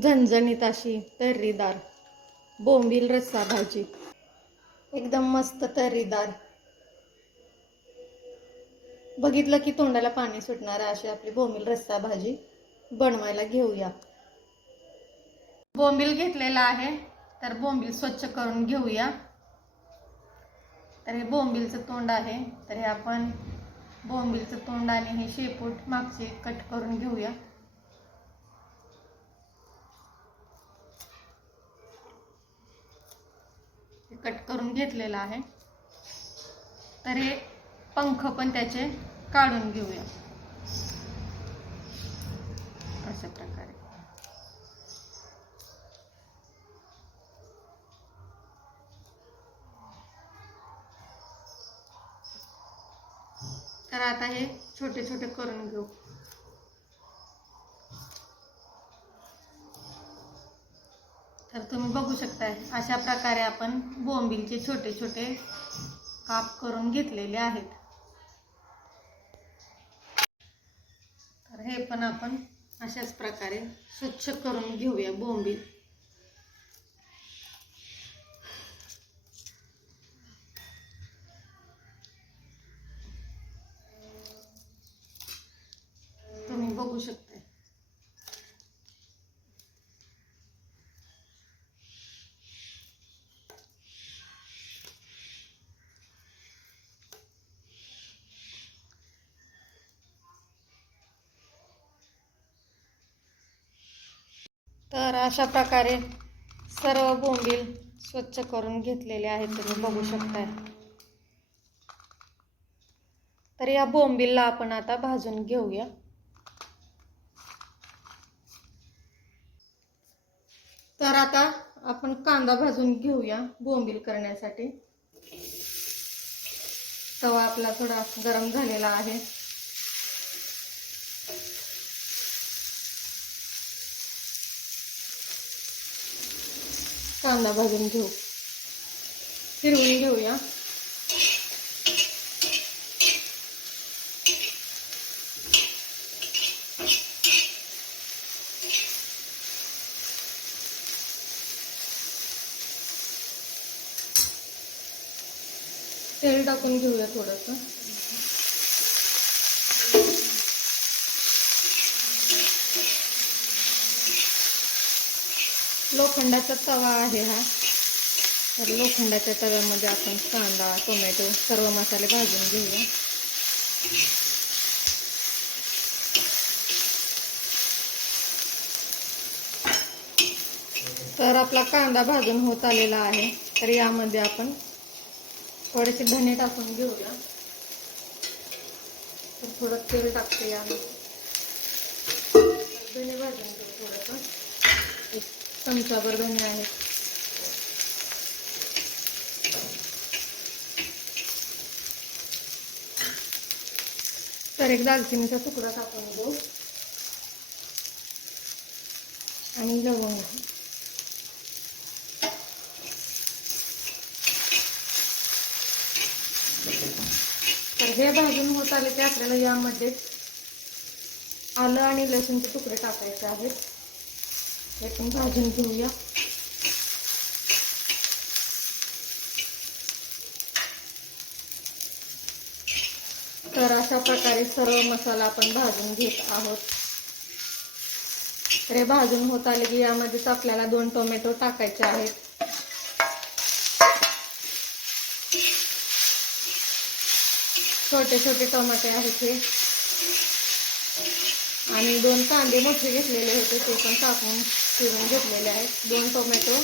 झणझणीत अशी तर्रीदार. बोंबील रस्सा भाजी. एकदम मस्त तर्रीदार. बघितलं की तोंडाला पाणी सुटणार अशी आपली बोंबील रस्सा भाजी बनवायला घेऊया. बोंबील घेतलेला आहे तर बोंबील स्वच्छ करून घेऊया. तर हे बोंबीलचं तोंड आहे तर हे आपण बोंबीलचं तोंड आणि हे शेपूट मागचे कट करून घेऊया हे कट करून घेतलेला आहे. तर हे पंख पण त्याचे काढून घेऊया. अशा प्रकारे. तर आता हे छोटे छोटे करून घेऊ. तर तुम्ही बघू शकताय अशा प्रकारे आपण बोंबीलचे छोटे छोटे काप करून घेतलेले आहेत. तर हे पण आपण अशाच प्रकारे स्वच्छ करून घेऊया बोंबील. तर अशा प्रकारे सर्व बोंबील स्वच्छ करून घेतलेले आहेत तुम्ही बघू शकताय. तर या बोंबीलला आपण आता भाजून घेऊया. तर आता आपण कांदा भाजून घेऊया बोंबील करण्यासाठी. तवा आपला थोडा गरम झालेला आहे. कांदा भाजून घेऊ फिरवून घेऊया तेल टाकून घेऊया थोडंसं लोखंडाचा तवा आहे हा. तर लोखंडाच्या तव्यामध्ये आपण कांदा टोमॅटो सर्व मसाले भाजून घेऊया. तर आपला कांदा भाजून होत आलेला आहे. तर यामध्ये आपण थोडेसे धने टाकून घेऊया. थोडं तेल टाकते यामध्ये. धने भाजून घेऊ थोडंसं. चमचाभर धने आहेत तर एक दालचिनीचा तुकडा टाकून घेऊ. आणि लवंग. तर हे भाजून होत आले ते आपल्याला यामध्ये आलं आणि लसूणचे तुकडे टाकायचे आहेत. हे पण भाजून घेऊया. तर अशा प्रकारे सर्व मसाला आपण भाजून घेत आहोत. रे भाजून होत आले की यामध्येच आपल्याला दोन टोमॅटो टाकायचे आहेत. छोटे छोटे टोमॅटे आहेत हे. आणि दोन कांदे मोठे घेतलेले होते ते पण टाकून चिरून घेतलेले आहेत. दोन टोमॅटो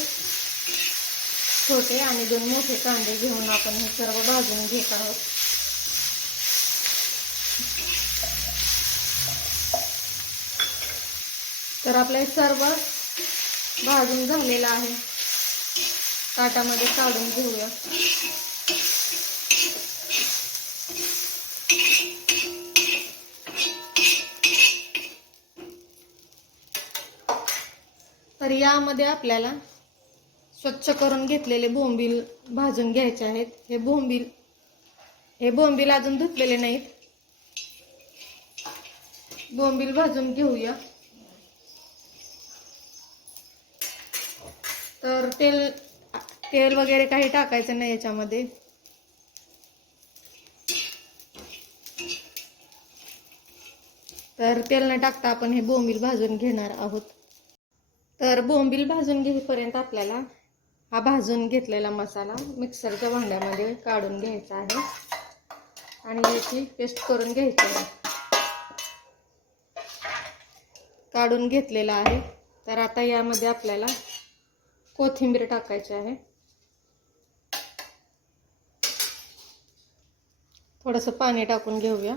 छोटे आणि दोन मोठे कांदे घेऊन आपण हे सर्व भाजून घेत आहोत. तर आपलं हे सर्व भाजून झालेलं आहे. ताटामध्ये काढून घेऊया. तर यामध्ये आपल्याला स्वच्छ करून घेतलेले बोंबील भाजून घ्यायचे आहेत. हे बोंबील हे बोंबील अजून धुतलेले नाहीत. बोंबील भाजून घेऊया. तर तेल तेल वगैरे काही टाकायचं नाही याच्यामध्ये. तर तेल न टाकता आपण हे बोंबील भाजून घेणार आहोत. तर बोंबील भाजून घेईपर्यंत आपल्याला हा भाजून घेतलेला मसाला मिक्सरच्या भांड्यामध्ये काढून घ्यायचा आहे. आणि याची पेस्ट करून घ्यायची आहे. काढून घेतलेला आहे. तर आता यामध्ये आपल्याला कोथिंबीर टाकायची आहे. थोडंसं पाणी टाकून घेऊया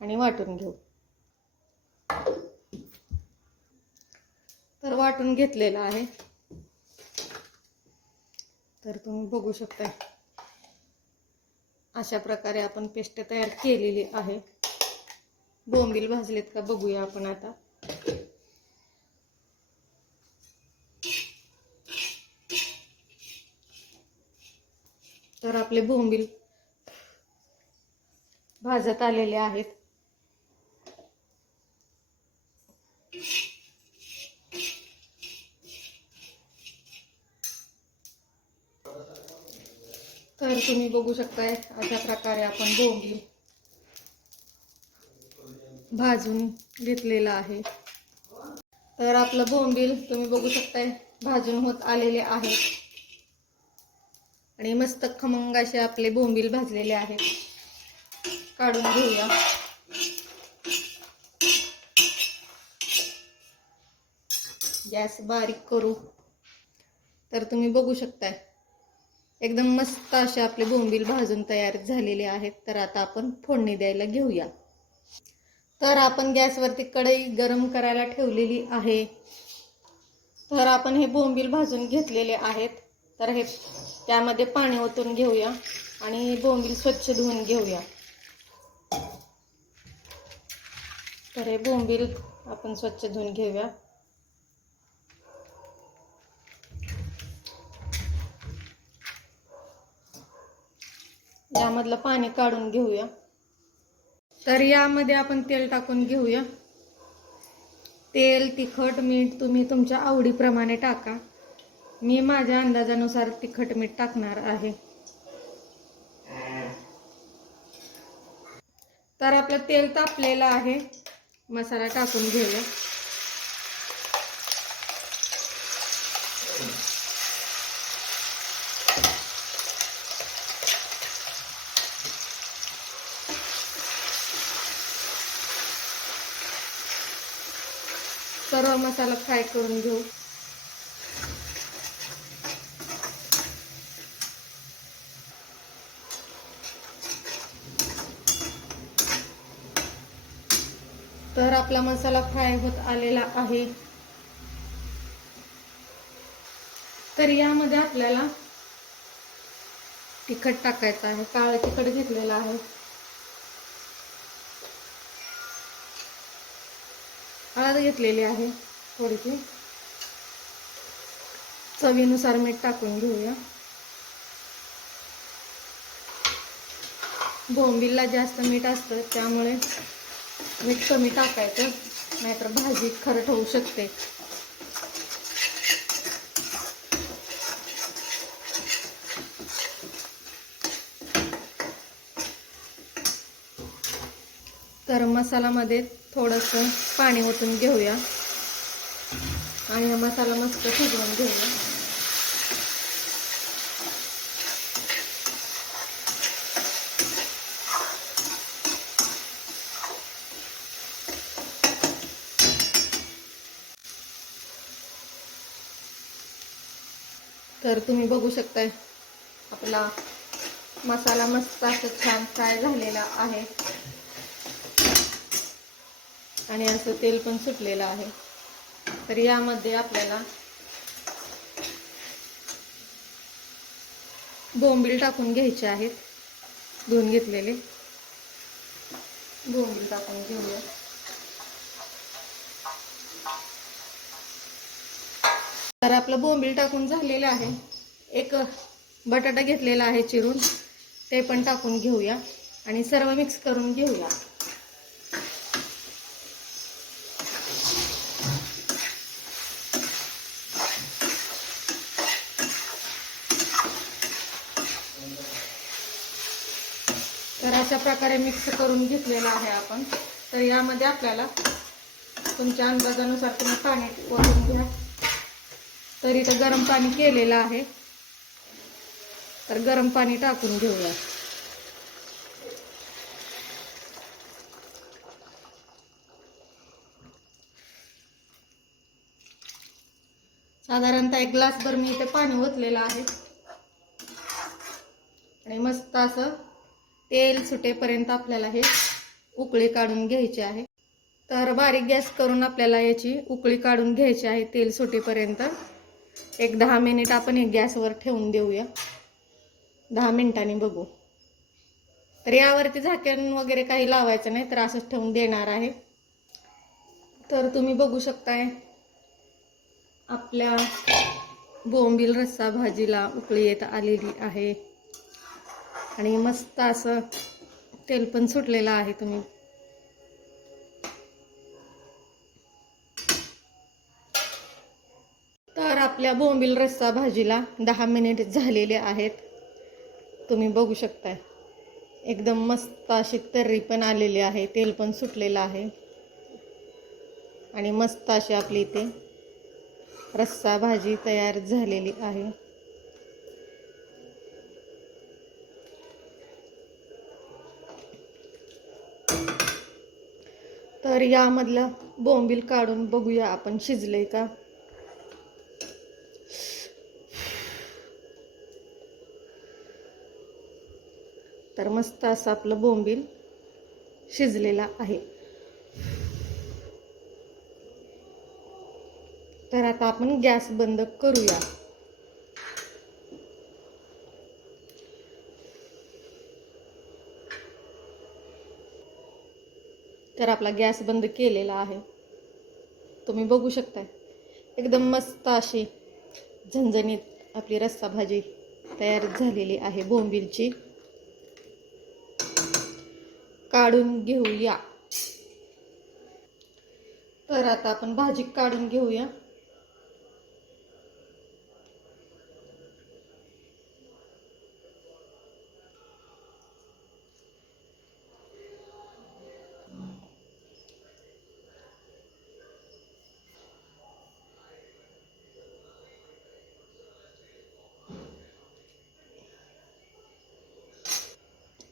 आणि वाटून घेऊ. तर वाटून घेतलेलं आहे. तर तुम्ही बघू शकता अशा प्रकारे आपण पेस्ट तयार केलेली आहे. बोंबील भाजलेत का बघूया आपण आता. तर आपले बोंबील भाजत आलेले आहेत. तर तुम्ही बघू शकताय अशा प्रकारे आपण बोंबील भाजून घेतलेलं आहे. तर आपलं बोंबील तुम्ही बघू शकताय भाजून होत आलेले आहे. आणि मस्त खमंग असे आपले बोंबील भाजलेले आहेत. काढून घेऊया. गॅस बारीक करू. तर तुम्ही बघू शकताय एकदम मस्त असे आपले बोंबील भाजून तयार झालेले आहेत. तर आता आपण फोडणी द्यायला घेऊया. तर आपण गॅसवरती कढई गरम करायला ठेवलेली आहे. तर आपण हे बोंबील भाजून घेतलेले आहेत. तर हे त्यामध्ये पाणी ओतून घेऊया आणि बोंबील स्वच्छ धुवून घेऊया. तर हे बोंबील आपण स्वच्छ धुवून घेऊया. यामधलं पाणी काढून घेऊया. तर यामध्ये आपण तेल टाकून घेऊया. तेल तिखट मीठ तुम्ही तुमच्या आवडीप्रमाणे टाका. मी माझ्या अंदाजानुसार तिखट मीठ टाकणार आहे. तर आपलं तेल तापलेलं आहे. मसाला टाकून घेऊया. सर्व मसाला फ्राय करून घेऊ. तर आपला मसाला फ्राय होत आलेला आहे. तर यामध्ये आपल्याला तिखट टाकायचं आहे काळं तिखट घेतलेलं आहे. हळद घेतलेली आहे थोडीशी. चवीनुसार मीठ टाकून घेऊया. बोंबिलला जास्त मीठ असतं त्यामुळे मीठ कमी टाकायचं नाहीतर भाजी खरट होऊ शकते. तर मसालामध्ये थोडंसं पाणी ओतून घेऊया. आणि हा मसाला मस्त शिजवून घेऊया. तर तुम्ही बघू शकताय आपला मसाला मस्त असं छान फ्राय झालेला आहे. आणि असं तेल पण सुटलेलं आहे. तर यामध्ये आपल्याला बोंबील टाकून घ्यायचे आहेत. धुवून घेतलेले. बोंबील टाकून घेऊया. तर आपलं बोंबील टाकून झालेलं आहे. एक बटाटा घेतलेला आहे चिरून. ते पण टाकून घेऊया आणि सर्व मिक्स करून घेऊया. तर अशा प्रकारे मिक्स करून घेतलेलं आहे आपण. तर यामध्ये आपल्याला तुमच्या अंदाजानुसार तुम्ही पाणी ओतून घ्या. तर इथं गरम पाणी केलेलं आहे. तर गरम पाणी टाकून घेऊया. साधारणतः एक ग्लासभर मी इथे पाणी ओतलेलं आहे. आणि मस्त असं तेल सुटेपर्यंत आपल्याला हे उकळी काढून घ्यायची आहे. तर बारीक गॅस करून आपल्याला याची उकळी काढून घ्यायची आहे तेल सुटेपर्यंत. एक दहा मिनिट आपण एक गॅसवर ठेवून देऊया. दहा मिनिटांनी बघू. तर यावरती झाकण वगैरे काही लावायचं नाही तर असंच ठेवून देणार आहे. तर तुम्ही बघू शकताय आपल्या बोंबील रस्सा भाजीला उकळी येत आलेली आहे. आणि मस्त असं तेल पण सुटलेलं आहे तुम्ही. तर आपल्या बोंबील रस्सा भाजीला दहा मिनिट झालेले आहेत. तुम्ही बघू शकताय. एकदम मस्त अशी तर्री पण आलेली आहे. तेल पण सुटलेलं आहे. आणि मस्त अशी आपली इथे रस्सा भाजी तयार झालेली आहे. तर यामधलं बोंबील काढून बघूया आपण शिजले का? तर मस्त असं आपलं बोंबील शिजलेला आहे. तर आता आपण गॅस बंद करूया. तर आपला गॅस बंद केलेला आहे. तुम्ही बघू शकताय. एकदम मस्त अशी झणझणीत आपली रस्सा भाजी तयार झालेली आहे बोंबीलची. काढून घेऊया. तर आता आपण भाजी काढून घेऊया.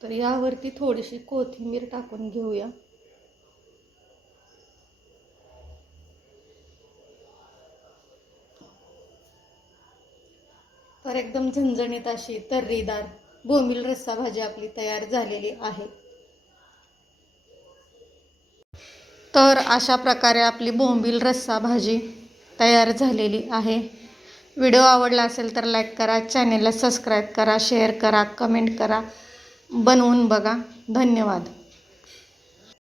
तर यावरती थोडीशी कोथिंबीर टाकून घेऊया. तर एकदम झणझणीत अशी तर्रीदार बोंबील रस्सा भाजी आपली तयार झालेली आहे. तर अशा प्रकारे आपली बोंबील रस्सा भाजी तयार झालेली आहे. व्हिडिओ आवडला असेल तर लाईक करा चॅनेलला सबस्क्राईब करा शेअर करा कमेंट करा. बनवून बघा. धन्यवाद.